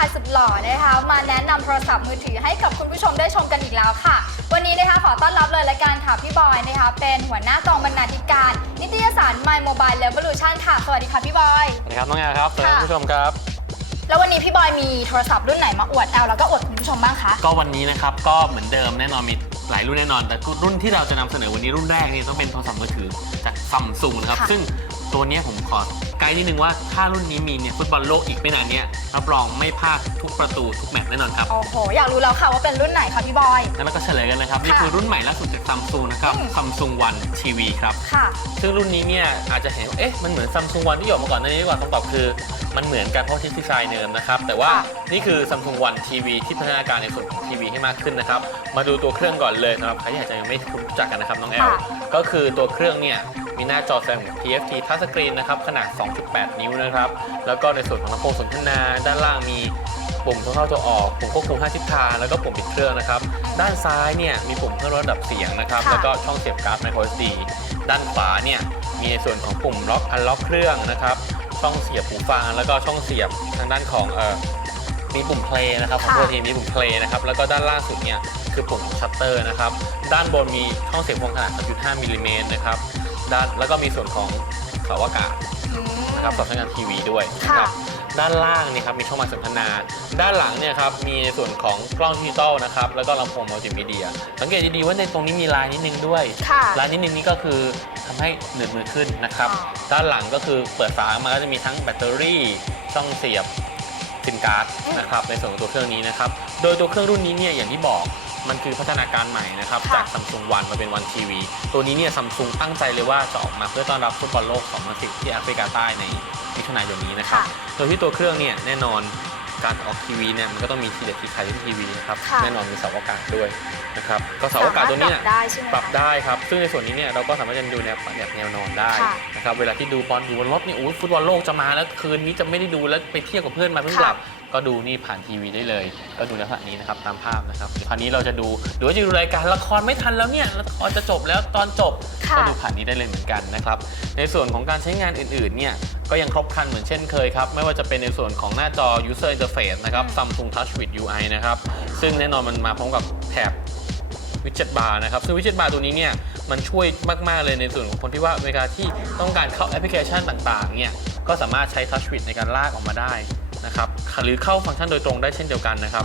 ายสุดหล่อนะคะ มาแนะนำโทรศัพท์มือถือให้กับคุณผู้ชมได้ชมกันอีกแล้วค่ะ วันนี้นะคะขอต้อนรับเลยรายการค่ะพี่บอยนะคะ เป็นหัวหน้ากองบรรณาธิการ นิตยสาร My Mobile Revolution ค่ะ สวัสดีค่ะพี่บอย สวัสดีครับน้องแอลครับสวัสดีคุณผู้ชมครับ แล้ววันนี้พี่บอยมีโทรศัพท์รุ่นไหนมาอวดแอลแล้วก็อวดคุณผู้ชมบ้างคะ ก็วันนี้นะครับก็เหมือนเดิมแน่นอนมีหลายรุ่นแน่นอน แต่รุ่นที่เราจะนำเสนอวันนี้รุ่นแรกนี่ต้องเป็นโทรศัพท์มือถือจากซัมซุงนะครับซึ่ง ตัวเนี้ยผมขอไกด์นิดนึงว่าถ้ารุ่นนี้มีเนี่ยฟุตบอลโลกอีกไม่นานเนี้ยรับรองไม่พลาดทุกประตูทุกแมตช์แน่นอนครับ โอ้โห อยากรู้แล้วค่ะว่าเป็นรุ่นไหนคะพี่บอยงั้นเราก็เฉลยกันเลยครับ นี่ค่ะคือรุ่นใหม่ล่าสุดจากซัมซุงนะครับอืมซัมซุงวันทีวีครับ ค่ะ ซึ่งรุ่นนี้เนี่ยอาจจะเห็นว่าเอ๊ะมันเหมือนซัมซุงวันที่ออกมาก่อนหน้านี้ดีกว่าคำตอบคือ มันเหมือนกันเพราะที่ดีไซน์เดิมนะครับ แต่ว่าค่ะนี่คือซัมซุงวันทีวีที่พัฒนาการในส่วนของทีวีให้มากขึ้นนะครับ มาดูตัวเครื่องก่อนเลยสำหรับใครที่อาจจะยังไม่รู้จักกันนะครับน้องแอลค่ะก็คือตัวเครื่องเนี่ยมีหน้าจอแสดงแบบ TFT Touch Screen นะครับขนาด 2.8 นิ้วนะครับ แล้วก็ในส่วนของลำโพงสนทนาด้านล่างมีปุ่มตัวเข้าตัวออก ปุ่มควบคุม 5 ทิศทาง แล้วก็ปุ่มปิดเครื่องนะครับ ด้านซ้ายเนี่ยมีปุ่มเพิ่มระดับเสียงนะครับค่ะแล้วก็ช่องเสียบการ์ด micro SD ด้านขวาเนี่ยมีในส่วนของปุ่มล็อกอันล็อกเครื่องนะครับ ช่องเสียบหูฟังแล้วก็ช่องเสียบทางด้านของเอ่อมีปุ่ม play นะครับของค่ะ ตัวทีมีปุ่ม play นะครับแล้วก็ด้านล่างสุดเนี่ยคือปุ่มชัตเตอร์นะครับด้านบนมีช่องเสียบพวงขนาด 3.5มิลลิเมตรนะครับด้านแล้วก็มีส่วนของเสาอากาศอืม นะครับสำหรับใช้งานทีวีด้วยนะค่ะครับ ด้านล่างนี่ครับมีช่องมาสนทนา ด้านหลังเนี่ยครับมีในส่วนของกล้องดิจิตอลนะครับแล้วก็ลำโพงมัลติมีเดีย สังเกตดีๆว่าในตรงนี้มีลายนิดนึงด้วย ค่ะ ลายนิดนึงนี่ก็คือทำให้หนืดมือขึ้นนะครับ อ๋อ ด้านหลังก็คือเปิดฝามาก็จะมีทั้งแบตเตอรี่ช่องเสียบซิมการ์ดอืมนะครับในส่วนของตัวเครื่องนี้นะครับ โดยตัวเครื่องรุ่นนี้เนี่ยอย่างที่บอกมันคือพัฒนาการใหม่นะครับค่ะ จากซัมซุงวันมาเป็นวันทีวีตัวนี้เนี่ยซัมซุงตั้งใจเลยว่าจะออกมาเพื่อต้อนรับฟุตบอลโลก 2010 ที่แอฟริกาใต้ใน มิถุนายนนี้นะครับค่ะโดยที่ตัวเครื่องเนี่ยแน่นอนการออกทีวีเนี่ยมันก็ต้องมีทีเด็ดทีขายที่ทีวีนะครับ ค่ะแน่นอนมีเสาอากาศด้วยนะครับก็เสาอากาศตัวนี้สมรถปรับได้ใช่ไหมปรับได้ครับ ซึ่งในส่วนนี้เนี่ยเราก็สามารถจะดูแนวแบบแนวนอนได้ค่ะนะครับเวลาที่ดูบอลอยู่บนรถนี่โอ้ยฟุตบอลโลกจะมาแล้วคืนนี้จะไม่ได้ดูแล้วไปเที่ยวกับเพื่อนมาเพิ่งค่ะกลับ ก็ดูนี่ผ่านทีวีได้เลย ก็ดูในขณะนี้นะครับตามภาพนะครับคราวนี้เราจะดูหรือว่าจะดูรายการละครไม่ทันแล้วเนี่ยละครจะจบแล้วตอนจบค่ะก็ดูผ่านนี้ได้เลยเหมือนกันนะครับ ในส่วนของการใช้งานอื่นๆเนี่ยก็ยังครบครันเหมือนเช่นเคยครับ ไม่ว่าจะเป็นในส่วนของหน้าจอ user interface นะครับ Samsung Touch with UI นะครับ ซึ่งแน่นอนมันมาพร้อมกับแถบวิดเจ็ตบาร์นะครับซึ่งวิดเจ็ตบาร์ตัวนี้เนี่ยมันช่วยมากๆเลยในส่วนของคนที่ว่าเวลาที่ต้องการเข้าแอปพลิเคชันต่างๆเนี่ยก็สามารถใช้ Touch With ในการลากออกมาได้ นะครับหรือเข้าฟังก์ชันโดยตรงได้เช่นเดียวกันนะครับ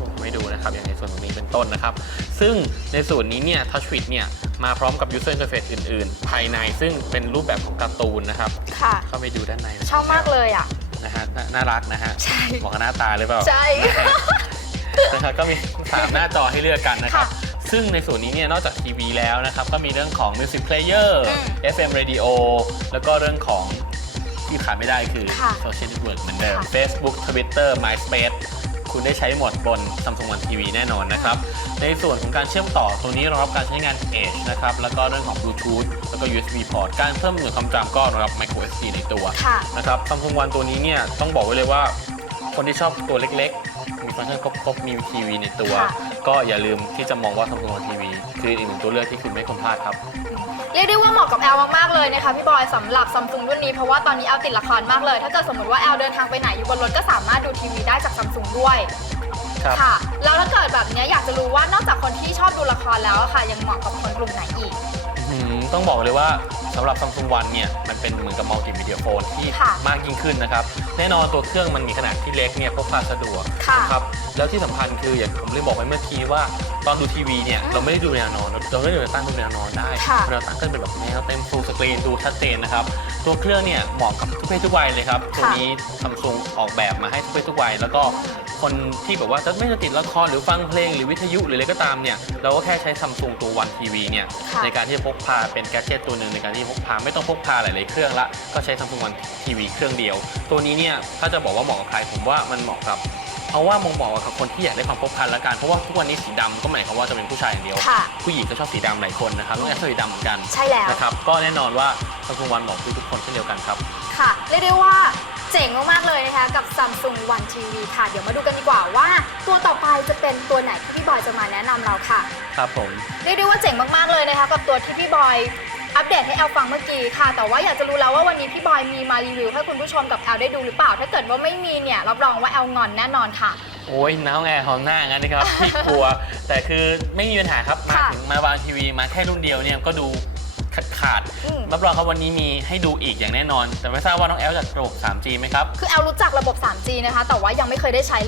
ผมไม่ดูนะครับอย่างในส่วนตรงนี้เป็นต้นนะครับ ซึ่งในส่วนนี้เนี่ย Touch With เนี่ย มาพร้อมกับ User Interface อื่นๆ ภายในซึ่งเป็นรูปแบบของการ์ตูนนะครับ ค่ะ เข้าไปดูด้านในนะชอบมากเลยอะนะฮะน่าน่ารักนะฮะใช่เหมาะกับหน้าตาหรือเปล่า ใช่นะครับก็มี3หน้าจอให้เลือกกันนะครับค่ะซึ่งในส่วนนี้เนี่ยนอกจากทีวีแล้วนะครับ ก็มีเรื่องของ Music Player อืม FM Radio แล้วก็เรื่องของ ที่ขาดไม่ได้คือค่ะ Social Network เหมือนเดิมค่ะ Facebook Twitter MySpace คุณได้ใช้หมดบน Samsung One TV แน่นอนนะครับ ในส่วนของการเชื่อมต่อตรงนี้รองรับการใช้งาน Edge นะครับ แล้วก็เรื่องของ Bluetooth แล้วก็ USB port การเพิ่มหน่วยความจำก็รองรับ Micro SD ในตัว ค่ะ นะครับซัมซุงวันตัวนี้เนี่ย ต้องบอกไว้เลยว่า คนที่ชอบตัวเล็กๆ มีฟังก์ชันครบๆ มีทีวีในตัว ค่ะ ก็อย่าลืมที่จะมองว่าซัมซุงวันทีวีคืออีกหนึ่งตัวเลือกที่คุณไม่ควรพลาดครับ เรียกได้ว่าเหมาะกับแอลมากๆเลยนะคะพี่บอยสำหรับซัมซุงรุ่นนี้เพราะว่าตอนนี้แอลติดละครมากเลย ถ้าเกิดสมมติว่าแอลเดินทางไปไหนอยู่บนรถก็สามารถดูทีวีได้จากซัมซุงด้วยครับค่ะ แล้วถ้าเกิดแบบเนี้ยอยากจะรู้ว่านอกจากคนที่ชอบดูละครแล้วอะค่ะ ยังเหมาะกับคนกลุ่มไหนอีก อืมต้องบอกเลยว่า สำหรับ Samsung One เนี่ยมันเป็นเหมือนกับมัลติมีเดียโฟนที่ค่ะมากยิ่งขึ้นนะครับ แน่นอนตัวเครื่องมันมีขนาดที่เล็กเนี่ยพกพาสะดวกค่ะนะครับแล้วที่สำคัญคืออย่างผมเรียบอกไว้เมื่อกี้ว่าตอนดูทีวีเนี่ยอืมเราไม่ได้ดูแนวนอนเราเราไม่ได้ดูตั้งดูแนวนอนได้ค่ะ เราตั้งขึ้นเป็นแบบแนวเต็มฟูลสกรีนดูชัดเจนนะครับตัวเครื่องเนี่ยเหมาะกับทุกเพศทุกวัยเลยครับตัวนี้ซัมซุงออกแบบมาให้ทุกเพศทุกวัยแล้วก็ คนที่แบบว่าจะไม่จะติดละครหรือฟังเพลงหรือวิทยุหรืออะไรก็ตามเนี่ยเราก็แค่ใช้ซัมซุงตัววันทีวีเนี่ยค่ะ ในการที่จะพกพาเป็นแกดเจิตตัวหนึ่งในการที่พกพาไม่ต้องพกพาหลายๆเครื่องละก็ใช้ Samsung One TV เครื่องเดียว ตัวนี้เนี่ยถ้าจะบอกว่าเหมาะกับใครผมว่ามันเหมาะกับเพราะว่ามองบอกกับคนที่อยากได้ความครบครันละกันเพราะว่าทุกวันนี้สีดำก็หมายความว่าจะเป็นผู้ชายอย่างเดียว ค่ะ ผู้หญิงก็ชอบสีดำหลายคนนะครับต้องแอบชอบสีดำเหมือนกันใช่แล้ว นะครับก็แน่นอนว่า Samsung One เหมาะกับทุกคนเช่นเดียวกันครับ ค่ะเรียกได้ว่า เจ๋งมากๆเลยนะคะกับ Samsung One TV ค่ะ เดี๋ยวมาดูกันดีกว่าว่า ตัวต่อไปจะเป็นตัวไหนที่พี่บอยจะมาแนะนำเราค่ะ ครับผม เรียกได้ว่าเจ๋งมาก ๆ เลยนะคะกับตัวที่พี่บอยอัปเดตให้แอลฟังเมื่อกี้ค่ะ แต่ว่าอยากจะรู้แล้วว่าวันนี้พี่บอยมีมารีวิวให้คุณผู้ชมกับแอลได้ดูหรือเปล่า ถ้าเกิดว่าไม่มีเนี่ยรับรองว่าแอลงอนแน่นอนค่ะ โอ้ยน้องแอร์หอมหน้างั้นนะครับ พี่กลัว แต่คือไม่มีปัญหาครับ มาค่ะ ถึงมาวางทีวีมาแค่รุ่นเดียวเนี่ยก็ดู ขาดขาดอืม รับรองครับวันนี้มีให้ดูอีกอย่างแน่นอน แต่ไม่ทราบว่าน้องแอลจากระบบ 3G ไหมครับ คือแอลรู้จักระบบ 3G นะคะ แต่ว่ายังไม่เคยได้ใช้